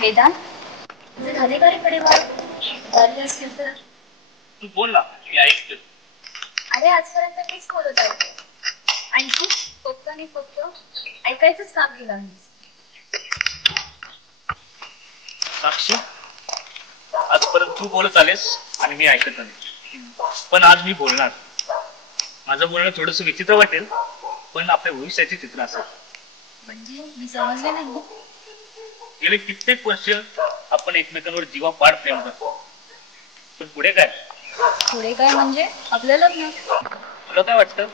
वेदांत, तुझे झाले का रे परिवार? झाले असतील तर तू बोल ना, मी ऐकतो. अरे आजपर्यंत मीच बोलत आहे आणि तू फक्त आणि फक्त ऐकायचंच काम केलं आहेस. साक्षी, आजपर्यंत तू बोलत आलेस आणि मी ऐकत आले, पण आज मी बोलणार. माझं बोलणं थोडंसं विचित्र वाटेल, पण आपल्या भविष्याचे चित्र असेल. म्हणजे मी समजले नाही. गेले कित्येक वर्ष आपण एकमेकांवर जीवापाड प्रेम करतो, पण पुढे काय? पुढे काय म्हणजे आपलं लग्न. तुला काय वाटतं,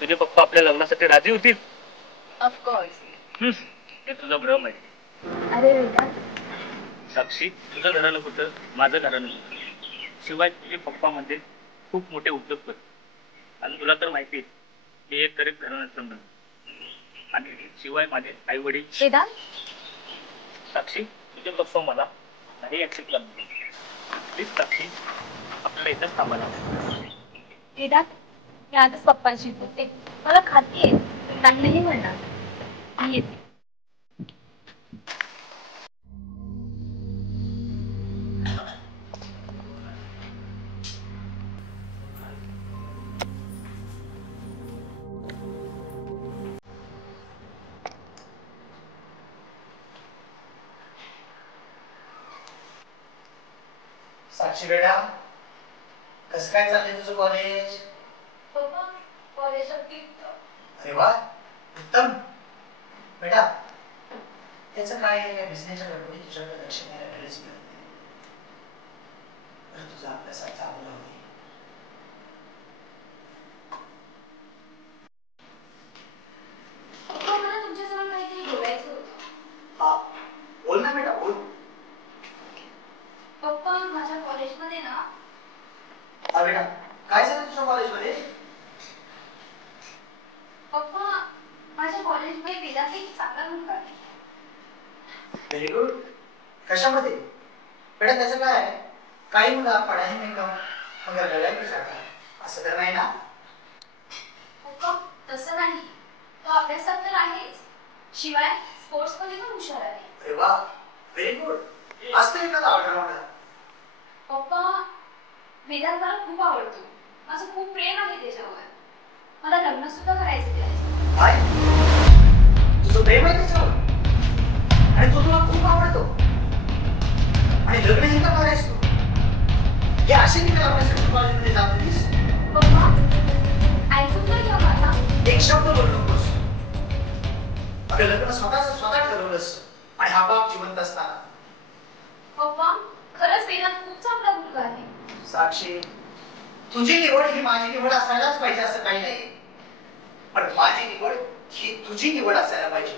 तुझे पप्पा आपल्या लग्नासाठी राजी होतील? ऑफकोर्स. ते तुझा भ्रम आहे. अरे वेदांत, साक्षी, तुझं घरानं होतं, माझं घरानं होतं. शिवाय तुझे पप्पा म्हणजे खूप मोठे उद्योगपती, आणि तुला तर माहिती आहे, मी एक गरीब घराण्यात जन्मलो. आणि शिवाय माझे आई वडील. वेदांत, साक्षी, तुझे पप्पा मला नाही ऍक्सेप्ट करणार. प्लीज साक्षी, आपल्याला इथंच थांबायला. वेदांत, मी आजच पप्पांशी बोलते. मला खात्री आहे काहीही म्हणणार. मी येते. साक्षी बेटा, कसं काय चाललंय तुझं कॉलेज? पप्पा, कॉलेज अरे वा, उत्तम. बेटा, त्याचं काय बिझनेसच्या गडबडीत तुझ्याकडे लक्ष द्यायला वेळच मिळत नाही. तुझा अभ्यासात चांगला होईल. मला तुमच्याजवळ काहीतरी बोलायचं होतं. हा, बोल ना बेटा, बोल. पप्पा, माझ्या कॉलेजमध्ये ना. हा बेटा, काय झालं तुझ्या कॉलेजमध्ये? पप्पा, माझ्या कॉलेजमध्ये वेदांत एक चांगला मुलगा आहे. Very good. कशामध्ये? बेटा त्याचं काय, काही मुलं पढाई में कम मगर लढाई में ज्यादा, असं तर नाही ना? पप्पा, तसं नाही. तो अभ्यासात तर आहेच, शिवाय स्पोर्ट्स मध्ये पण हुशार आहे. अरे वा, व्हेरी गुड. असतं एखादा ऑलराऊंडर. पप्पा, वेदांत मला खूप आवडतो. माझं खूप प्रेम आहे त्याच्यावर. मला लग्न सुद्धा करायचं त्याच्यावर. काय? तुझं प्रेम आहे त्याच्यावर आणि तो तुला खूप आवडतो आणि लग्नही का करायचं तू? हे असे निकाल आपल्यासाठी कॉलेजमध्ये जात होतीस? पप्पा, ऐकून तर घ्या मला. एक शब्द बोलू नकोस. अगं लग्न स्वतः ठरवलंस आणि हा बाप जिवंत असताना. पप्पा, खरंच वेदांत खूप चांगला मुलगा आहे. साक्षी, तुझी निवड ही माझी निवड असायलाच पाहिजे असं काही नाही, पण माझी निवड ही तुझी निवड असायला पाहिजे,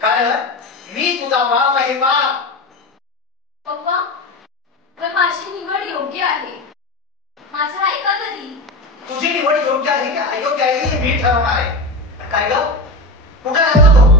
कारण मी तुझा बाप आहे. बाप. पप्पा, पण माझी निवड योग्य आहे. माझं ऐका तरी. तुझी निवड योग्य आहे की अयोग्य आहे हे मी ठरवणार आहे. काय ग, कुठे राहतो तो?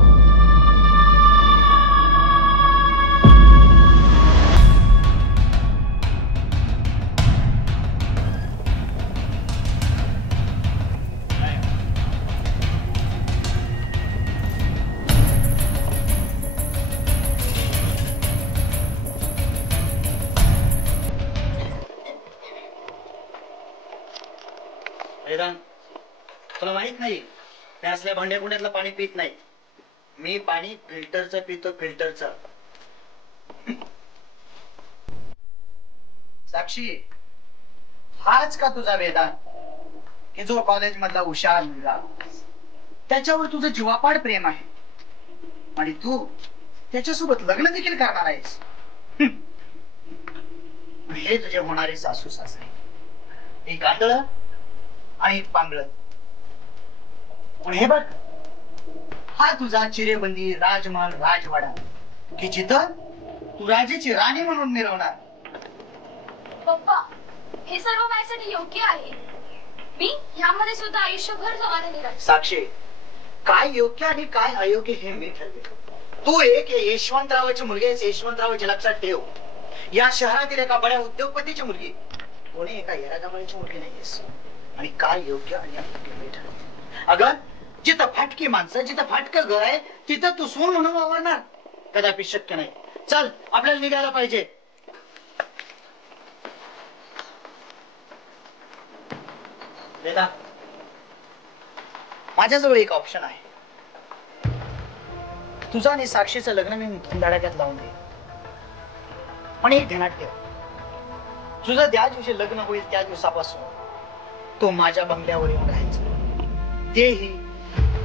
वेदांत, तुला माहित नाही, मी असल्या भांड्या कुंड्यातलं पाणी पित नाही. मी पाणी फिल्टरचं पितो, फिल्टरचं. साक्षी, हाच का तुझा वेदांत की जो कॉलेज मधला हुशार मुलगा, त्याच्यावर तुझं जीवापाड प्रेम आहे आणि तू त्याच्यासोबत लग्न देखील करणार आहेस? हे तुझे होणारे सासू सासरे, एक आंधळ आणि एक पांगळ. पण हे बघ, हा तुझा चिरेबंदी राजमहल राजवाडा की जिथं तू राजाची राणी म्हणून मिरवणार. पप्पा, हे सर्व माझ्यासाठी योग्य आहे. मी ह्यामध्ये सुद्धा आयुष्यभर समाधानी राहील. साक्षी, काय योग्य आणि काय अयोग्य हे मी ठरवेन. तू एक यशवंतरावाची मुलगी आहेस, यशवंतरावाची लक्षात ठेव. या शहरातील एका बड्या उद्योगपतीची मुलगी, कोणी एका येराजमाळीची मुलगी नाहीयेस. आणि काय योग्य आणि अयोग्य मी ठरवेन. अगं, जिथं फाटकी माणसं, जिथं फाटकं घर आहे, तिथं तू सून म्हणून वावरणार? कदापि शक्य नाही. चल आपल्याला निघायला पाहिजे. वेदा, माझ्याजवळ एक ऑप्शन आहे. तुझा आणि साक्षीचं लग्न मी धडाक्यात लावून दे. पण एक ध्यानात ठेव, तुझं ज्या दिवशी लग्न होईल त्या दिवसापासून तो माझ्या बंगल्यावर येऊन राहायचं, तेही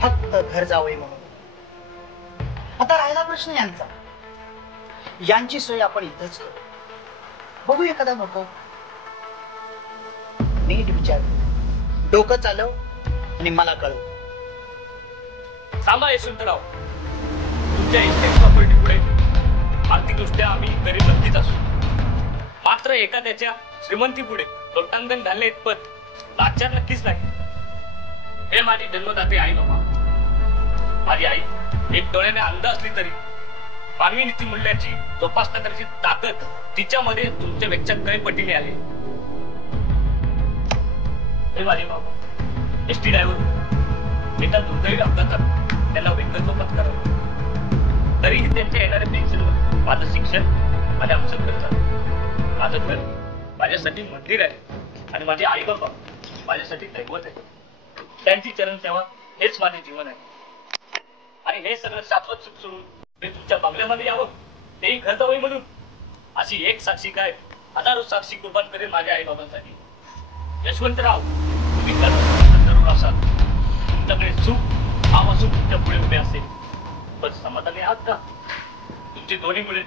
फक्त घर जावई म्हणून. आता राहिला प्रश्न यांचा. यांची सोय आपण इथंच करू. बघू एखादा मोठा नीट विचार, डोकं चालव आणि मला कळव. सांगा यशवंतराव, तुमच्या इस्टेट प्रॉपर्टी पुढे आर्थिकदृष्ट्या आम्ही गरीब नक्कीच असू, मात्र एखाद्याच्या श्रीमंती पुढे लोटांगण घालणे इतपत लाचार नक्कीच नाही. हे माझी जन्मदाते आई बाबा. माझी आई एक डोळ्याने अंध असली तरी मानवी नीती मूल्याची जोपासना करण्याची ताकद तिच्यामध्ये तुमच्यापेक्षा काही पटीने आहे. हे माझे बाबा एसटी ड्रायव्हर एका दुर्दैवी अपघातात त्यांना व्यक्तित्व पत्करावं, तरीही त्यांच्या येणाऱ्या पेन्शनवर माझं शिक्षण आणि आमचं घर चालतं. माझं घर माझ्यासाठी मंदिर आहे आणि माझे आई बाबा माझ्यासाठी दैवत आहे. त्यांची चरण सेवा हेच माझे जीवन आहे. आणि हे सगळं शाश्वत सुख सोडून मी तुमच्या बंगल्यामध्ये यावं, तेही घर जावई म्हणून. अशी एक साक्षी काय हजारो साक्षी कुर्बान करेल माझ्या आई बाबांसाठी. यशवंतराव, तुम्ही जरूर असाल. तुमच्याकडे सुख आवासून तुमच्या पुढे उभे असेल, पण समाधानी आहात का? तुमची दोन्ही मुले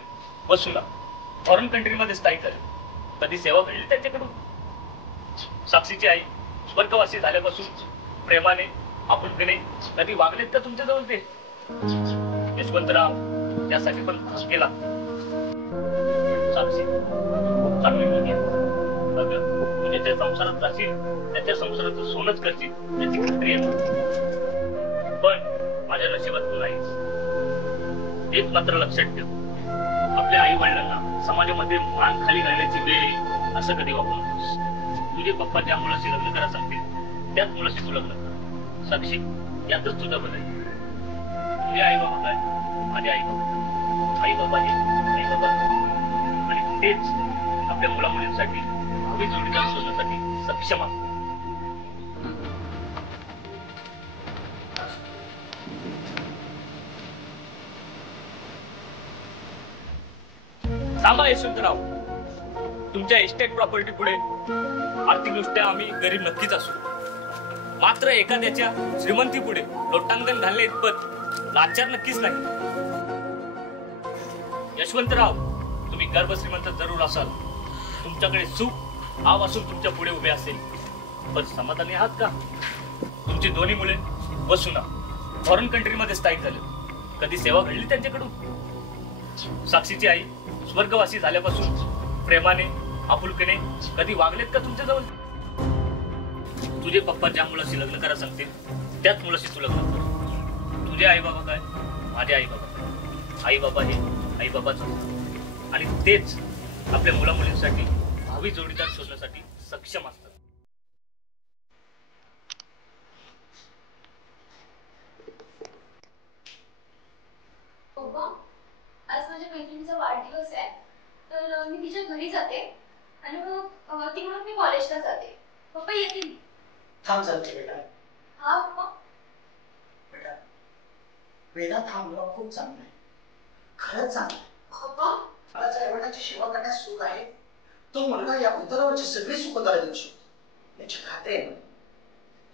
वसुला फॉरेन कंट्रीमध्ये स्थायिक झाली, कधी सेवा मिळली त्यांच्याकडून? साक्षीची आई स्वर्गवासी झाल्यापासून प्रेमाने आपुलकीने कधी वागलेत का तुमच्या जवळ ते? यशवंतराव, त्यासाठी पण खास केला. साक्षी खूप चांगली मुलगी आहे. तू ज्याच्या संसारात जाशील त्याच्या संसाराचं सोनच करशील याची खात्री आहे. पण माझ्या नशिबात तू नाहीस. एक मात्र लक्षात ठेव, आपल्या आई वडिलांना समाजामध्ये मान खाली घालण्याची वेळ येईल असं कधी वापरू नकोस. तुझे पप्पा ज्या मुलाशी लग्न करा सांगतील त्याच मुलाशी तू लग्न कर. साक्षी, यातच तुझा बदल आहे. तुझे आई बाबा काय? माझे आई बाबा. आई बाबा हे आई बाबा, आणि तेच आपल्या मुला मुलींसाठी भावी जोडीदार शोधण्यासाठी सक्षम असतात. सांगा यशवंतराव, तुमच्या एस्टेट प्रॉपर्टी पुढे आर्थिकदृष्ट्या आम्ही गरीब नक्कीच असू, मात्र एखाद्याच्या श्रीमंती पुढे लोटांगण घालणे इतपत लाचार नक्कीच नाही. यशवंतराव, तुम्ही गर्भश्रीमंत जरूर असाल. तुमच्याकडे सुख आवासून तुमच्या पुढे उभे असेल, पण समाधानी आहात का? तुमची दोन्ही मुले वसुना फॉरेन कंट्रीमध्ये स्थायिक झाले, कधी सेवा घडली त्यांच्याकडून? साक्षीची आई स्वर्गवासी झाल्यापासून प्रेमाने आपुलकीने कधी वागलेत का तुमच्या जवळ? तुझे पप्पा ज्या मुलाशी लग्न करा सांगतील त्याच मुलाशी तू लग्न कर. तुझे आई बाबा काय? माझे आई बाबा. आई बाबा हे आई बाबाच असतात, आणि तेच आपल्या मुला मुलींसाठी भावी जोडीदार शोधण्यासाठी सक्षम असतात. आज माझ्या मैत्रिणीचा वाढदिवस आहे, तर मी तिच्या घरी जाते आणि मग ती म्हणून मी कॉलेजला जाते. पप्पा येतील. थांब चालते बेटा. हा पप्पा. बेटा, वेदा थांबणं खूप चांगलं आहे, खरंच चांगलं आहे. पप्पा, मला ज्या एवढ्याची सेवा करण्यास सुख आहे, तो मुलगा या उतरावरची सगळी सुख त्याला देऊ शकतो याची खात्री आहे.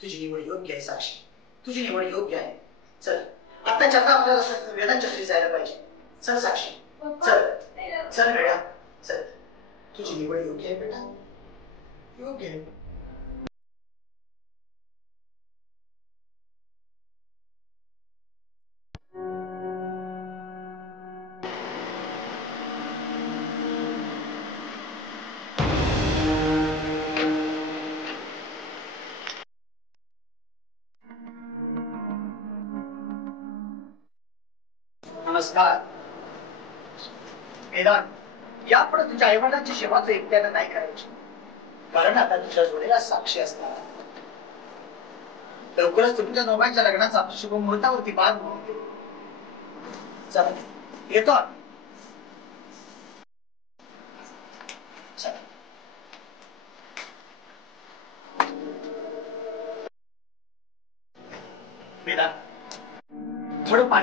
तुझी निवड योग्य आहे साक्षी, तुझी निवड योग्य आहे. चल, आता चक्का आपल्याला वेदांच्या घरी जायला पाहिजे. चल साक्षी, चल चल बेटा, चल. तुझी निवड योग्य आहे बेटा, योग्य आहे. नमस्कार. वेदांत, यापुढे तुझ्या आईवडिलांची सेवा तू एकट्यानं नाही करायची, कारण आता तुझ्या जोडीला साक्षी असणार. लवकरच तुमच्या दोघांच्या लग्नाचा शुभ मुहूर्तावरती पार चला येतो.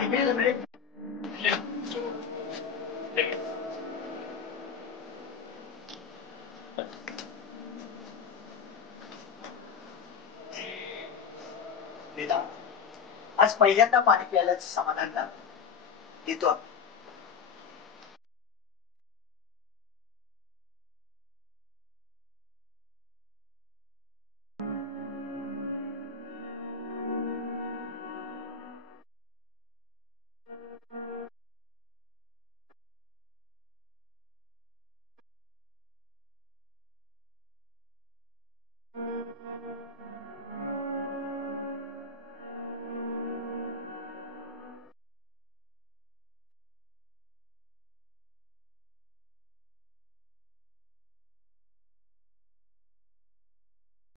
पाणी प्यायला मिळेल. वेदा, आज पहिल्यांदा पाणी प्यायलाच समाधान झालं. देतो.